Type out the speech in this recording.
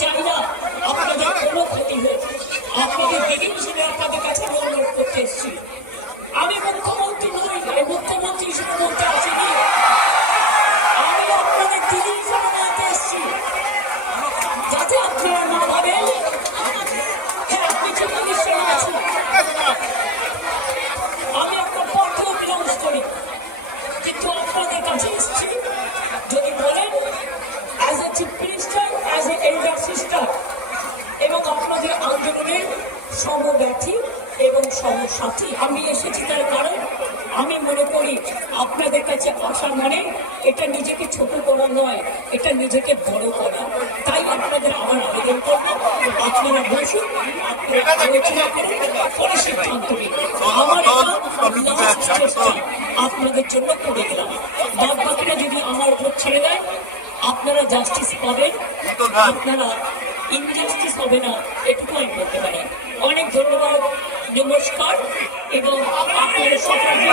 চাই না আপনাদের কোনো ক্ষতি দিদি হিসেবে আপনাদের কাছে আমি করতে এসেছি। আমি মুখ্যমন্ত্রী নই, আমি মুখ্যমন্ত্রী হিসেবে বলতে আমি আপনাদের দিদি হিসেবে বলতে এসেছি। যাতে আপনারা না ভাবেন হ্যাঁ আপনি আমি আপনার পক্ষেও বিলম্ব করি। কিন্তু আপনাদের কাছে এবং আপনাদের আন্দোলনের সমব্যথী এবং সমসাথী। আমি এসেছি তার কারণ, আমি মনে করি আপনাদের কাছে আসা মানে এটা নিজেকে ছোট করা নয়, এটা নিজেকে বড় করা। তাই আপনাদের আমার আবেদন করব। আপনারা বসুন, আপনারা সিদ্ধান্ত আপনাদের জন্য করে বাকিটা যদি আমার উপর ছেড়ে দেয়, আপনারা জাস্টিস পাবেন। আপনারা হবে না এটুকু আমি বলতে পারি। অনেক ধন্যবাদ নমস্কার এবং আপনাদের সকলকে